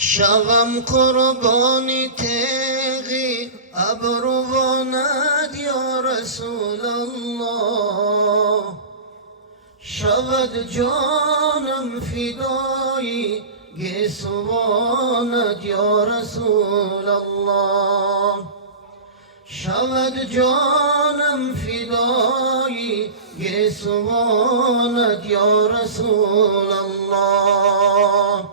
شوم قربانی تیغی ابروانت یا رسول الله، شود جانم فدایی گیسوانت یا رسول الله، شود جانم فدایی گیسوانت یا رسول الله.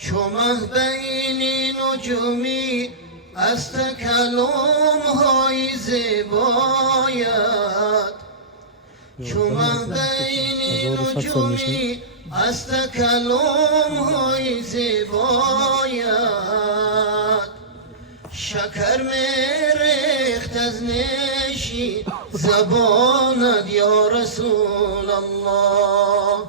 چمه بین نجومی از تکلم های زیبایت، چمه بین نجومی از تکلم های زیبایت، شکر میریخت از نیشی زبانت یا رسول الله،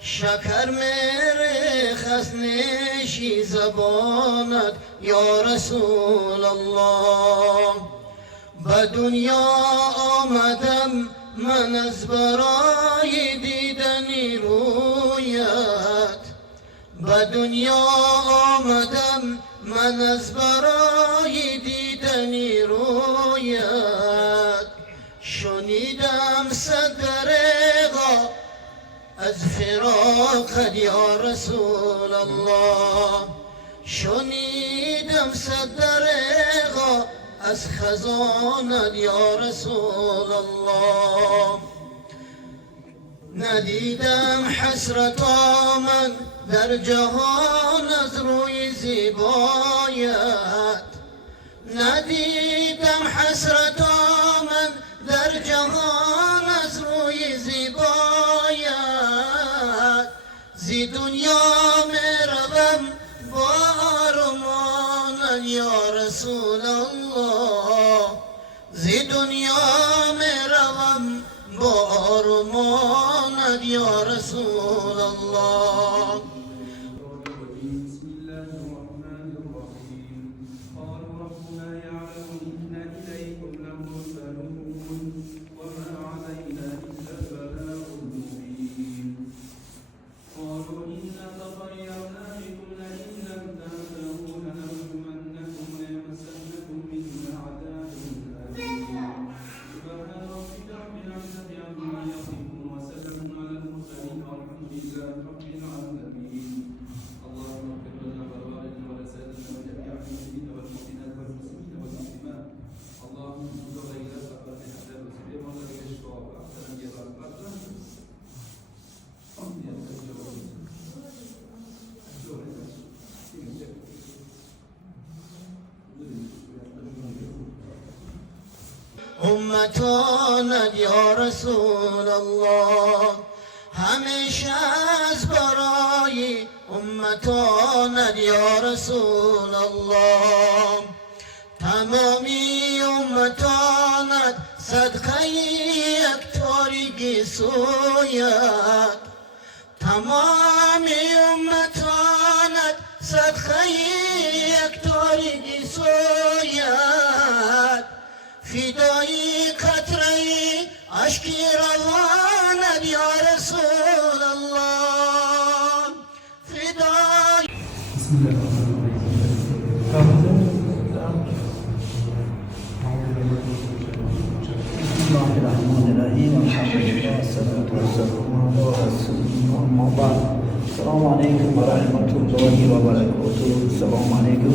شکر میریخت از نیشی زبانت یا رسول الله. به دنیا آمدم من از برای دیدن رویت، به دنیا آمدم من از برای دیدن رویت، شنیدم صد دریغا از فراقت یا رسول الله، شنیدم صد دریغا از خزانت یا رسول الله. ندیدم حسرت من در جهان از روی زیبایت، ندیدم حسرت من در جهان از روی زیبایت. زی دنیا میروم با آرمان یا رسول الله، زی دنیا میروم با آرمان یا رسول الله. امتانت یا رسول الله، همیشه از برای امتانت یا رسول الله. تمامی امتانت صدقه یک تاریکی سویت، تمامی امتانت صدقه یک تاریکی سویت. فدایی قطره اشکی روانت یا رسول الله، فدایی. بسم الله الرحمن الرحیم. الحمد لله والصلاة والسلام علی رسول الله. اما بعد، السلام علیکم و رحمت الله و برکاته. السلام علیکم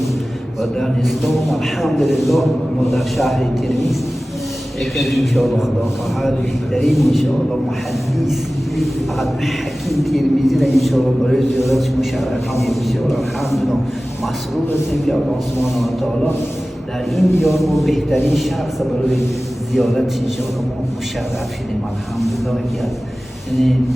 و در اسلام الحمدلله ما در شهر ترمیز یکی انشاءالله خدا تعالی بهترین انشاءالله محدث حکیم ترمیزی را انشاءالله برای زیارتش مشرفیم. انشاءالله الحمدلله مسرور هستیم که الله سبحانه و تعالی در این دیار ما بهترین شخص برای زیارت انشاءالله ما مشرف شدیم. الحمدلله که یعنی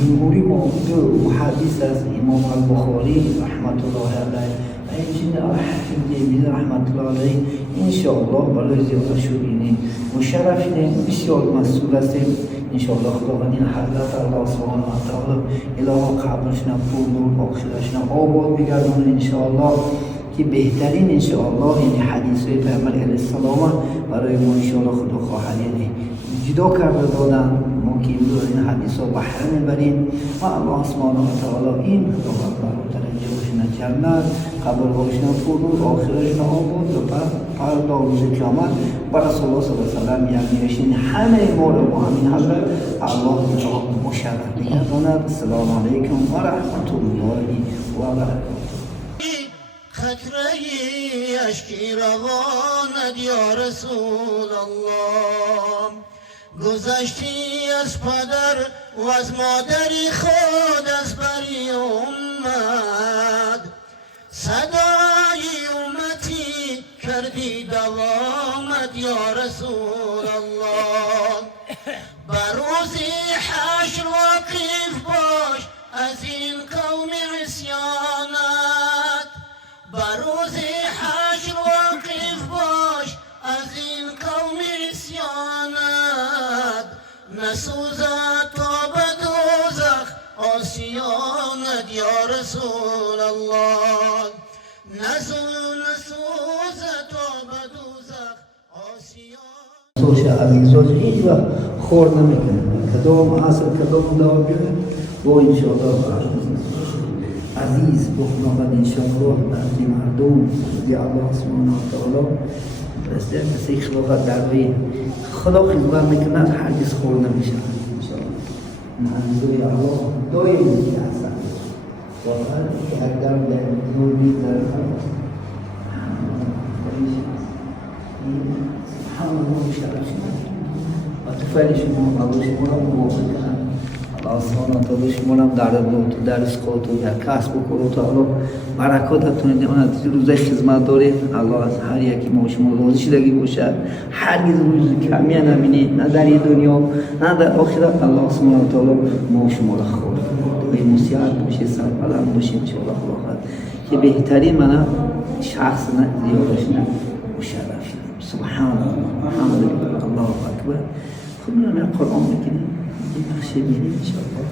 جمهوری ما دو محدث از امام البخاری رحمت الله علیه و اینجین حکیم ترمیزی رحمت الله علیه انشاءالله برای زیارت شدیم مشرفیم. بسیار مسئول هستیم انشاءالله. خداوند حضرت الله سبحانه و تعالی اله قبرشنا پر نور بخشیدشنا آباد بگردونه انشاءالله که بهترین انشاءالله یعنی حدیث پیامبر علیه السلام برای ما انشاءالله خدا خواهد یعنی جدا کرده دادن. ما که این حدیث رو بحر میبریم و الله سبحانه و تعالی این درجه‌شون جنت قبرهاشون فرود آخرشون آباد و فردا روز قیامت با رسول الله صلی الله علیه و سلم یعنی همه ما رو با همین حضرت الله جواب مشرف می‌گرداند. السلام علیکم و رحمت الله و برکاته. خطره اشکی روانت یا رسول الله، گذشتی از پدر و از مادری خود از بری امت، صدای امتی کردی دوامت یا رسول الله. بر روزی حشر واقف باش از این قوم عصیانت، بر روزی حشر واقف باش از این قوم عصیانت، نسوزد تا به دوزخ آسیانت یا رسول الله، نسوزد تا به دوزخ آسیانت. سوش عزیزان هیچ وقت خور نمیکنه کدام عصر کدام دور بیاره با انشاءالله عزیز بخنامد انشاءالله برای مردم دی الله سبحانه و تعالی برسته کسی خلافت در روی خدا خدمت میکند هرگز خور نمیشه انشاءالله. منظوری الله دایم میگه هستن واقعا که اگر در زور بید در همون شرف و تفعیل شما الله شما را موافق کنم. الله سبحانه و تعالی شما را در درس خود و در کسب و تعالی برکاتتون نماند. روزه خدمت داره الله از هر یکی ما شما راضی شدگی باشد. هرگز روز کمی نبینید نه در این دنیا نه در آخرت. الله سبحانه و تعالی ما شما را خورد دوی مسیحت باشه سربلند باشیم انشاءالله. خدا که بهترین من شخص نه زیادش نه مشرف شدیم. سبحان الله الحمدلله الله اکبر. خب میرم قرآن بکنیم این بخشه بینیم انشاءالله.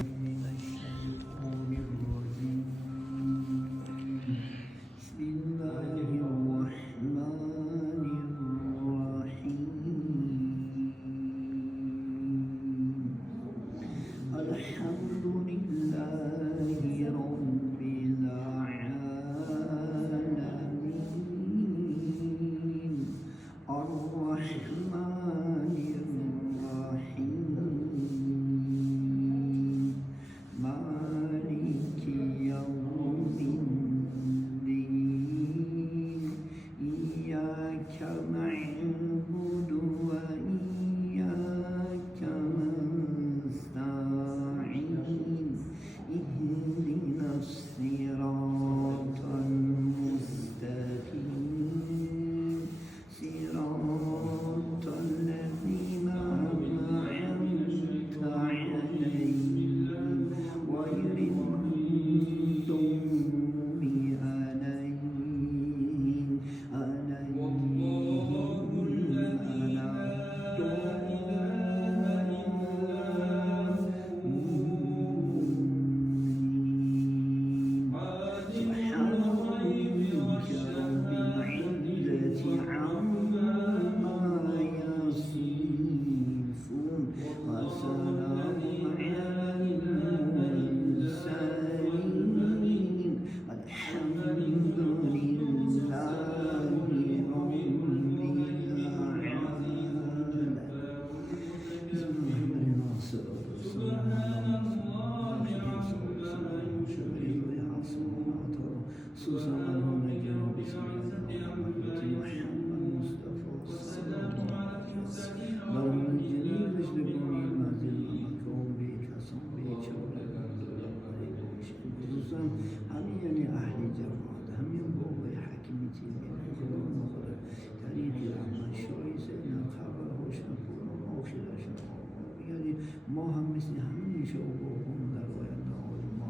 ما هم مثل همین شعبهم در آینده ما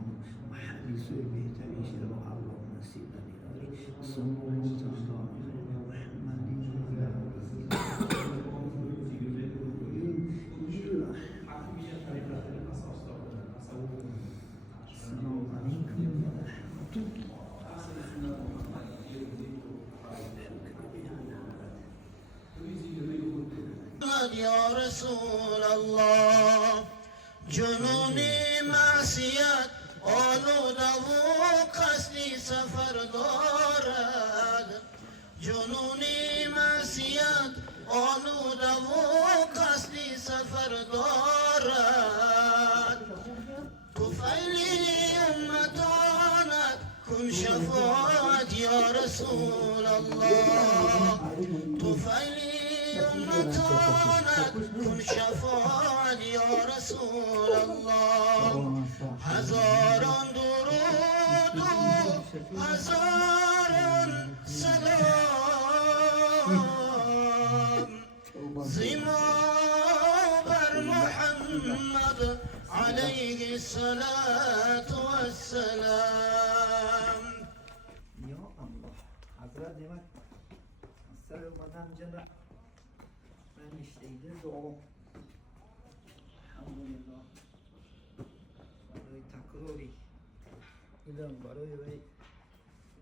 حدیث بهترین شعر الله نصیب داری. صلوات یا رسول الله، جنون معصیت آلوده و قصدی سفر دارد، جنون معصیت آلوده و قصدی سفر دارد. طفیلی امتانت کن شفاعت یا رسول الله، طفیلی امتانت کن شفاعت یا رسول الله. هزاران درود و هزاران سلام زما بر محمد عليه الصلاة والسلام. یا الله حضرت demek سر اومدن جلو من اشتیده دعا الحمدلله برای تکراری ایدم برای وی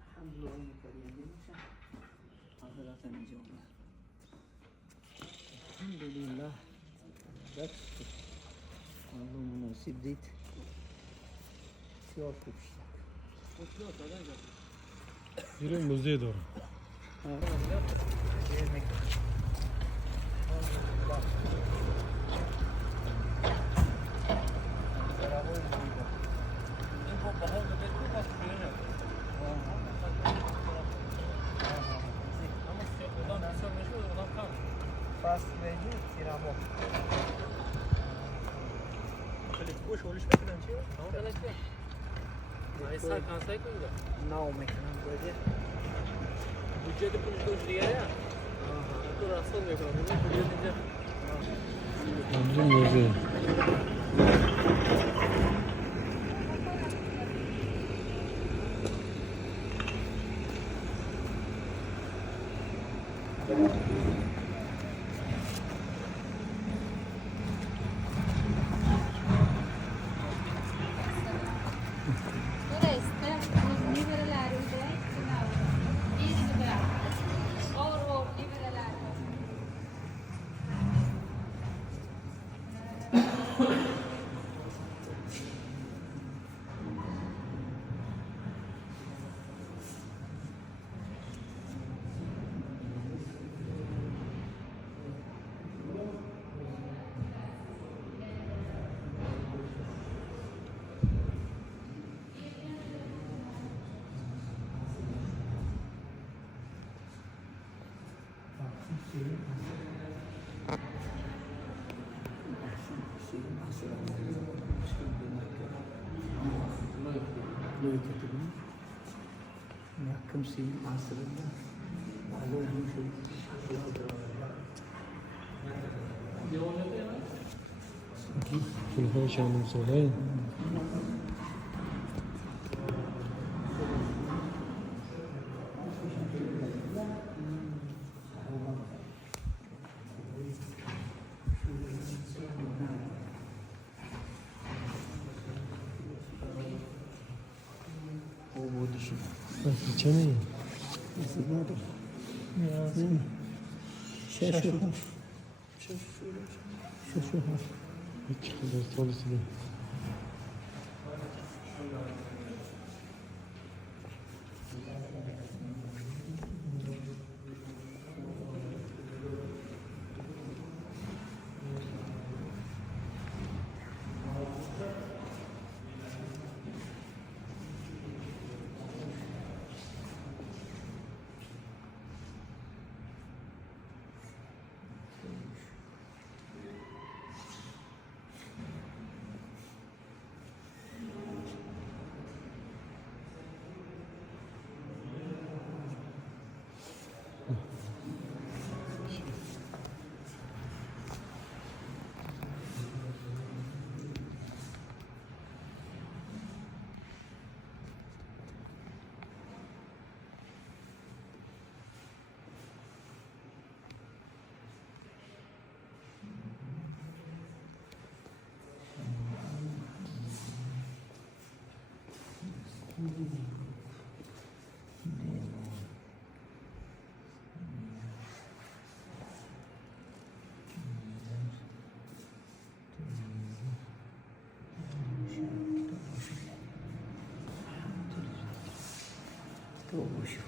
الحمدلله کریمی میشن حضرت اینجا اومد الحمدلله دست الله مناسب دید بسیار خوب شد. Yürü müziğe doğru. Fast vedi tiramo. Não, mekanım böyle. Budget pun itu dia ya. Itu rasa mereka budget aja. Bizim müziğe. Yakın şeyin asrında alırım şey. Telefon çaldım söyleyin. O bu düşün. Nasıl içemeyin? Nasıl böyle? Şaşı. Hiç kadar solisi de. وشو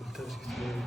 انت ايش كتبان؟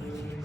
Thank you.